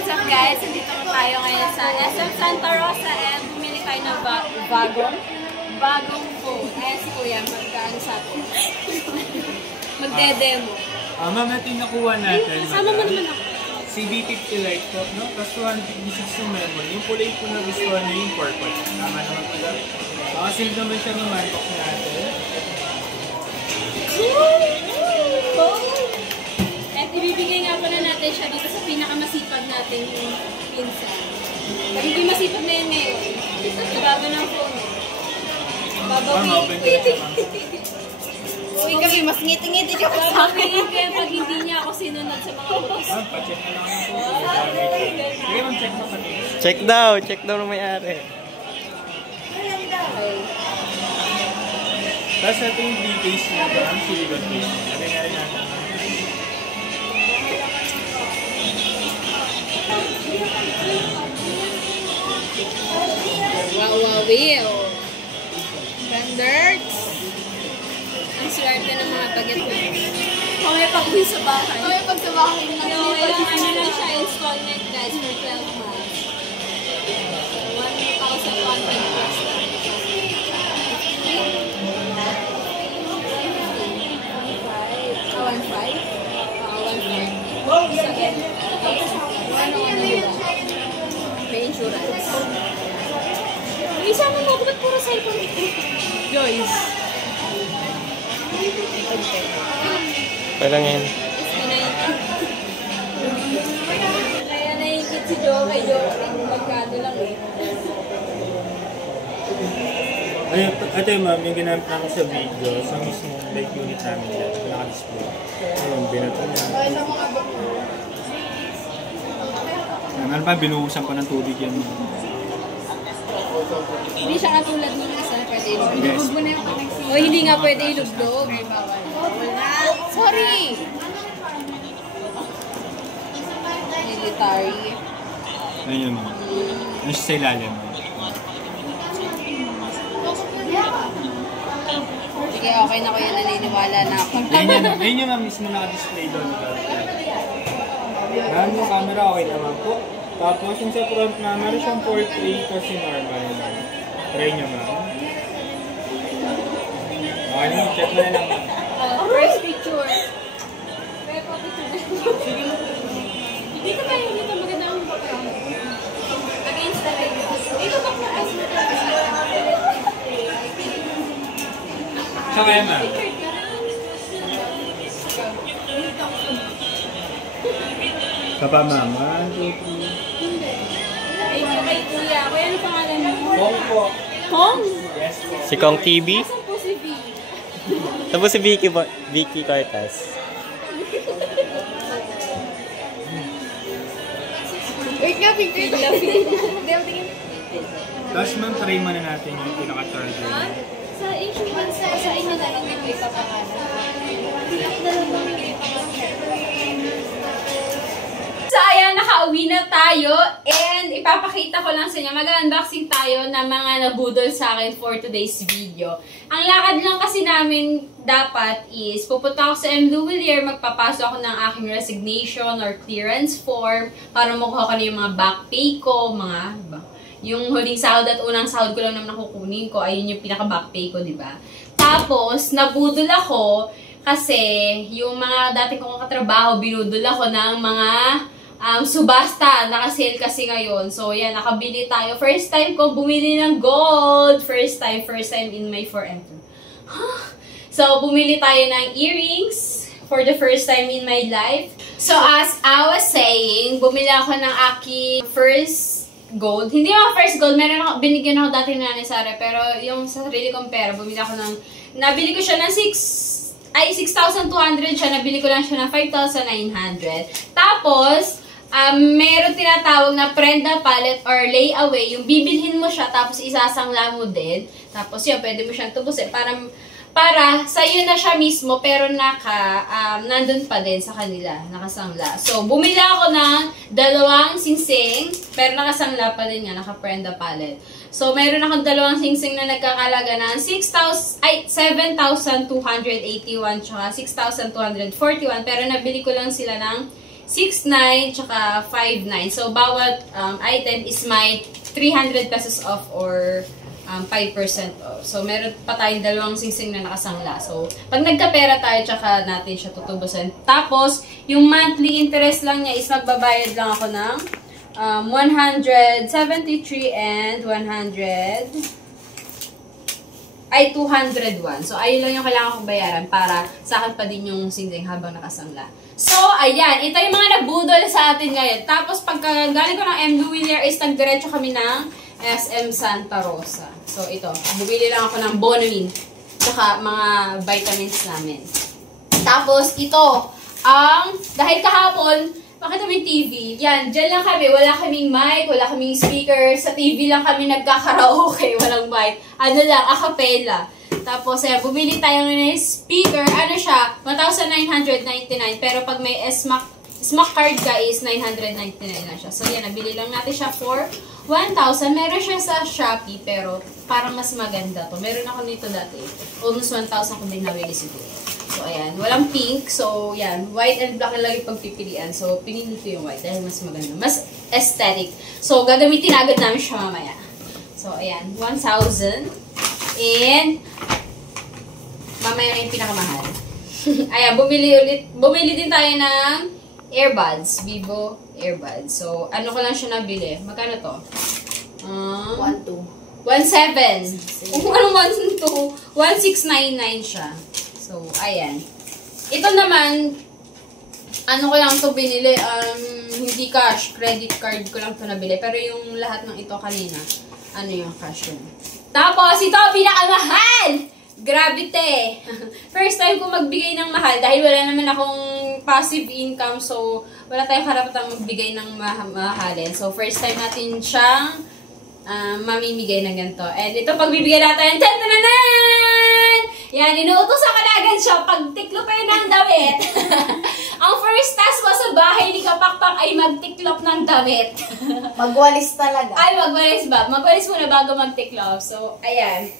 What's up guys? Nandito tayo ngayon sa SM Santa Rosa and bumili tayo ng bagong phone. Yes, kuya, magkaano sa atin? Magde-demo. Ma'am, ito yung nakuha natin. Sama mo naman ako. CB50 Lite po, no? Plus 156 yung memory. Yung kulay po na gusto niyo yung purple. Tama naman pala. Makasilid naman siya ng manbox natin. At ibibigay nga pala natin siya dito sa pinakamasipag natin yung pinsan. Pag hindi masipag na yun ngayon, ibaba ng phone. Babawiin. Uy kami, mas ngiti-ngiti ka pa. Babawiin kayo pag hindi niya ako sinunod sa mga utos. Ma'am, pa-check na lang ang phone. Sige, ma'am, check mo pati. Check daw ng may-ari. Tapos ito yung D-case niya, ang silicone case niya. Lagay nga rin natin. Wow. Standards. Ang swerte ng mga baget ko. Kami pag sa bahay. Kami pag sa bahay na Ano lang siya, installment guys for 12 months. 1,100 plus. May insurance. Isa mo mo, ba't puro cellphone ito? Joyce. Parang yan. Kaya naikit si Jo kay Jo. Magkado lang eh. Ayun, ito yung ma'am, yung ginamit namin sa video, sa mismo light unit namin dyan, naka-display. Ayun, binato niya. Ano pa, binuhusan pa ng tubig yan. Hindi siya katulad ng isa na pwede ilugdog. Yes. Ilugdog mo na yung connection. O hindi nga pwede ilugdog. Sorry! Military. Ayun yun ma'am. Ano siya sa ilalim? Sige, okay na ko yan. Naniniwala na ako. Ayun yun ma'am, mismo naka-display doon. Yan yung camera, okay naman po. Tapos yung sa front na, meron siyang portrait kasi normal naman. Try nyo ma'am. Okay na, check mo na lang ma'am. First picture. Kaya pa picture na. Dito tayo, dito. Maganda ang background. Against the light. Dito ba po? Saan kaya ma'am? Kapa ma'am, 1, 2, 3. Thank you kay Kuya. Kuya, ano pangalan mo? Hong po. Hong? Yes po. Si Kong TV. Nasaan po si V? Tapos si Vicky Cortez. Wait nga, picture. Tapos ma'am, try mo na natin yung pinaka-charger. Sa insurance, sa inyo na lang yung ipapangalan. So ayan, nakauwi na tayo and ipapakita ko lang sa inyo, mag-unboxing tayo ng mga nabudol sa akin for today's video. Ang lakad lang kasi namin dapat is pupunta ako sa M. Louvillier, magpapasok ako ng aking resignation or clearance form para makuha ko na yung mga back pay ko, yung huling sahod at unang sahod ko lang naman nakukunin ko, ayun yung pinaka-back pay ko, diba? Tapos, nabudol ako kasi yung mga dati kong katrabaho, binudol ako ng mga subasta. Naka-sale kasi ngayon. So, yan, nakabili tayo. First time ko bumili ng gold. First time in my forever. So, bumili tayo ng earrings for the first time in my life. So, as I was saying, bumili ako ng aking first gold. Hindi ako first gold. Meron ako, binigyan ako dati na ni Sarah. Pero yung sa sarili kong pera, bumili ako ng, nabili ko siya ng 6,200 siya. Nabili ko lang siya ng 5,900. Tapos, meron tinatawag na prenda palette or layaway. Yung bibilhin mo siya, tapos isasangla mo din. Tapos yun, pwede mo siyang tubusin. Para sa'yo na siya mismo, pero nandun pa din sa kanila, nakasangla. So, bumili ako ng 2 singsing, pero nakasangla pa din nga, naka-prenda palette. So, meron akong 2 singsing na nagkakalaga ng 7,281 tsaka 6,241, pero nabili ko lang sila ng 6.9, tsaka 5.9. So, bawat item is may 300 pesos off or 5% off. So, meron pa tayong dalawang singsing na nakasangla. So, pag nagkapera tayo, tsaka natin siya tutubusan. Tapos, yung monthly interest lang niya is magbabayad lang ako ng 173 and 201. So, ayun lang yung kailangan kong bayaran para sa akin pa din yung singsing habang nakasangla. So, ayan. Ito yung mga nabudol sa atin ngayon. Tapos, pagka galing ko ng M. Louis is nagdiretso kami ng SM Santa Rosa. So, ito. Bumili lang ako ng Bonamine. Tsaka mga vitamins namin. Tapos, ito. Dahil kahapon, makita mo yung TV. Yan, dyan lang kami. Wala kaming mic, wala kaming speaker. Sa TV lang kami nagkakaraoke. Walang mic. Ano lang, a cappella. Tapos, ayan, bumili tayo ng speaker. Ano siya? 1,999. Pero pag may SMAC card ka is 999 na siya. So, yan, nabili lang natin siya for 1,000. Meron siya sa Shopee, pero parang mas maganda to. Meron ako nito dati. Almost 1,000 kung may nabili siguro. So, ayan. Walang pink. So, yan. White and black na lagi pagpipilian. So, pinili ko yung white dahil mas maganda. Mas aesthetic. So, gagamitin agad namin siya mamaya. So, ayan. 1,000. And, mamaya na yung pinakamahal. Ayan, bumili din tayo ng earbuds. Vivo earbuds. So, ano ko lang siya nabili? Magkano to? 1,200. 1,700. Kung anong 1,200? 1,699 siya. So, ayan. Ito naman, ano ko lang to binili? Hindi cash. Credit card ko lang to nabili. Pero yung lahat ng ito kanina, ano yung cash yun? Tapos, ito, pinakamahal! Grabe te! First time ko magbigay ng mahal dahil wala naman akong passive income. So, wala tayong karapatang magbigay ng mahalin. So, first time natin siyang mamimigay ng ganito. And ito, pagbibigay natin, tantananan! Yan, inuutosan ka na agad siya. Pagtiklop kayo ng damit. Ang first task mo sa bahay ni Kapakpak ay magtiklop ng damit. Magwalis talaga. Ay, magwalis ba? Magwalis muna bago magtiklop. So, ayan.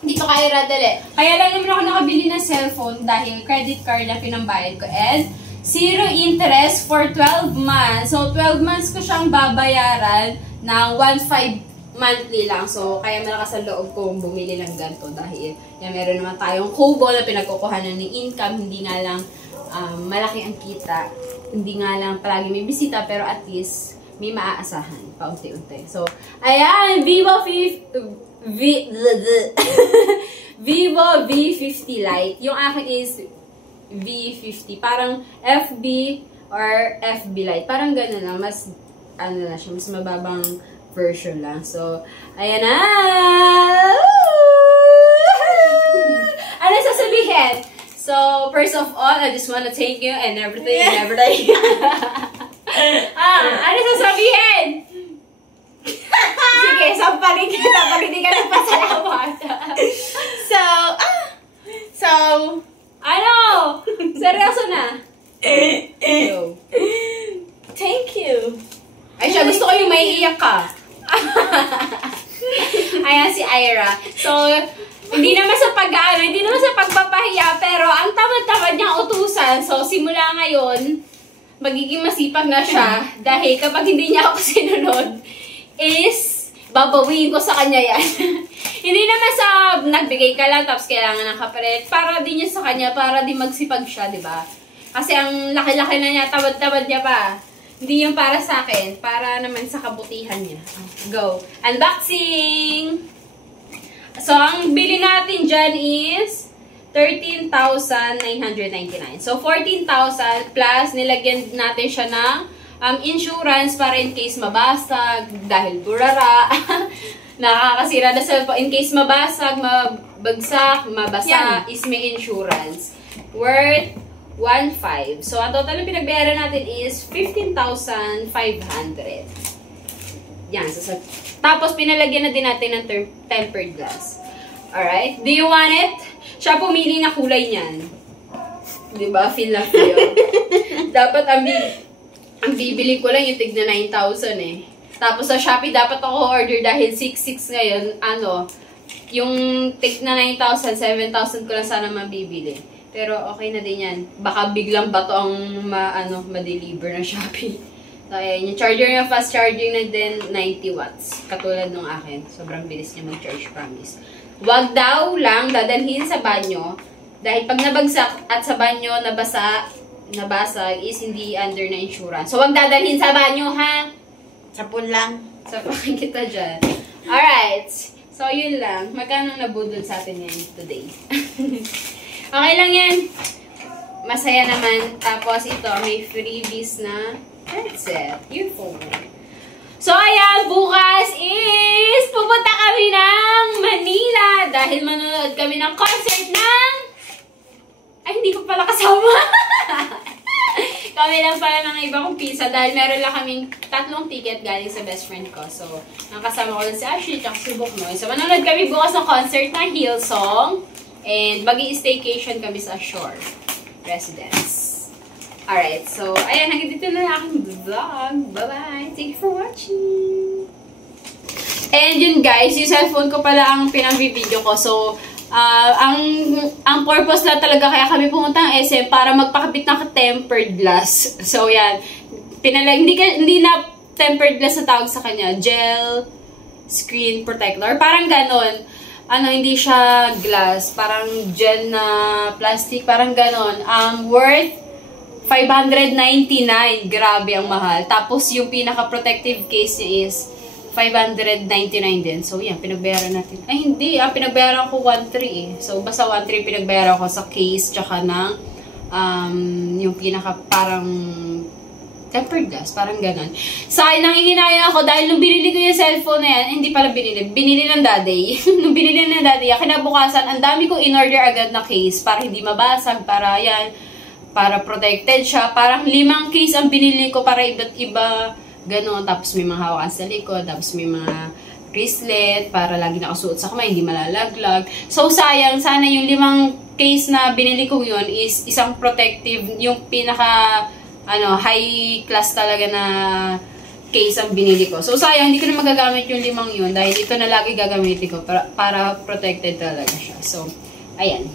Dito kayo radali. Kaya lang naman ako nakabili ng cellphone dahil credit card na pinambayad ko. And 0 interest for 12 months. So, 12 months ko siyang babayaran ng 1,500 monthly lang. So, kaya malakas ang loob ko bumili ng ganito dahil yan, meron naman tayong kubo na pinagkukuhanan ng income. Hindi nga lang malaki ang kita. Hindi nga lang palagi may bisita pero at least may maaasahan paunti-unti. So, ayan, Vivo V50 Lite. Yung akin is V50. Parang FB or FB Lite. Parang gano'n lang. Mas, ano na siya, mas mababang version lang. So, ayan na! Ano sasabihin? So, first of all, I just want to thank you and everything and everything. Ano sasabihin? Sige, sampalin kita pag hindi ka nagpasalamat. So, ano? Seryoso na? Go. Thank you. Ay, siya, gusto ko yung may iyak ka. Ayan si Ira. So, hindi naman sa hindi naman sa pagpapahiya, pero ang tamad-tamad niyang utusan. So, simula ngayon, magiging masipag na siya. Dahil kapag hindi niya ako sinunod, is babawiin ko sa kanya yan. Hindi naman sa nagbigay ka lang, tapos kailangan ng kapalit. Para din yun sa kanya, para din magsipag siya, di ba? Kasi ang laki-laki na niya, tamad-tamad niya pa. Hindi yung para sa akin, para naman sa kabutihan niya. Go! Unboxing! So, ang bili natin dyan is 13,999. So, 14,000 plus nilagyan natin siya ng insurance para in case mabasag, dahil burara, nakakasira na cellphone. In case mabasag, mabagsak, mabasa, is may insurance. Worth 1,500. So, ang total na pinagbayaran natin is 15,500. Yan. So, tapos, pinalagyan na din natin ng tempered glass. Alright? Do you want it? Siya pumili na kulay niyan. Diba? Feel na feel. Dapat, ang bibili ko lang yung tig na 9,000 eh. Tapos, sa Shopee, dapat ako order dahil 6,600 ngayon. Yung tig na 9,000, 7,000 ko lang sana mabibili. Pero okay na din yan. Baka biglang bato ang ma-deliver ng Shopee. So, ayan. Yung charger niya, fast charging na din, 90 watts. Katulad nung akin. Sobrang bilis niya mag-charge, promise. Wag daw lang dadalhin sa banyo. Dahil pag nabagsak at sa banyo nabasag is hindi under na insurance. So, wag dadalhin sa banyo, ha? Sapon lang. Sapakin kita dyan. Alright. So, yun lang. Magkano nabudol sa atin yan today? Okay lang yan. Masaya naman. Tapos, ito, may freebies na headset. Earphone. So, ayan. Bukas is pupunta kami ng Manila dahil manonood kami ng concert ng... Ay, hindi ko pala kasama. Kami lang pala ng iba kong pizza dahil meron lang kaming 3 ticket galing sa best friend ko. So, nakasama ko lang si Ashley at si Buknoy. So, manonood kami bukas ng concert ng Hillsong. And mag-i-staycation kami sa Shore Residence. Alright, so, ayan, hanggang dito na ang aking vlog. Bye-bye! Thank you for watching! And yun guys, yung cellphone ko pala ang pinag-video ko. So, ang purpose na talaga kaya kami pumunta ng SM para magpakabit ng tempered glass. So, yan. Hindi na tempered glass na tawag sa kanya. Gel screen protector. Parang ganon. Hindi siya glass. Parang gel na plastic. Parang ganon. Worth $599. Grabe ang mahal. Tapos, yung pinaka-protective case niya is $599 din. So, yan. Pinagbayaran natin. Ay, hindi. Pinagbayaran ko 1.3 eh. So, basta 1.3 pinagbayaran ko sa case tsaka ng yung pinaka-parang tempered glass. Parang ganon. So, ay, nanginginaya ako dahil nung binili ko yung cellphone na yan, hindi pala binili. Binili ng daddy. Nung binili ng daddy, kinabukasan, ang dami kong in-order agad na case para hindi mabasag, para yan, para protected siya. Parang 5 case ang binili ko para iba't iba, gano'n. Tapos may mga hawakan sa likod, tapos may mga wristlet, para lagi nakasuot sa kamay, hindi malalaglag. So, sayang, sana yung 5 case na binili ko yun is isang protective, yung pinaka, high class talaga na case ang binili ko. So, sayang, hindi ko na magagamit yung 5 yun, dahil ito na lagi gagamitin ko para protected talaga siya. So, ayan.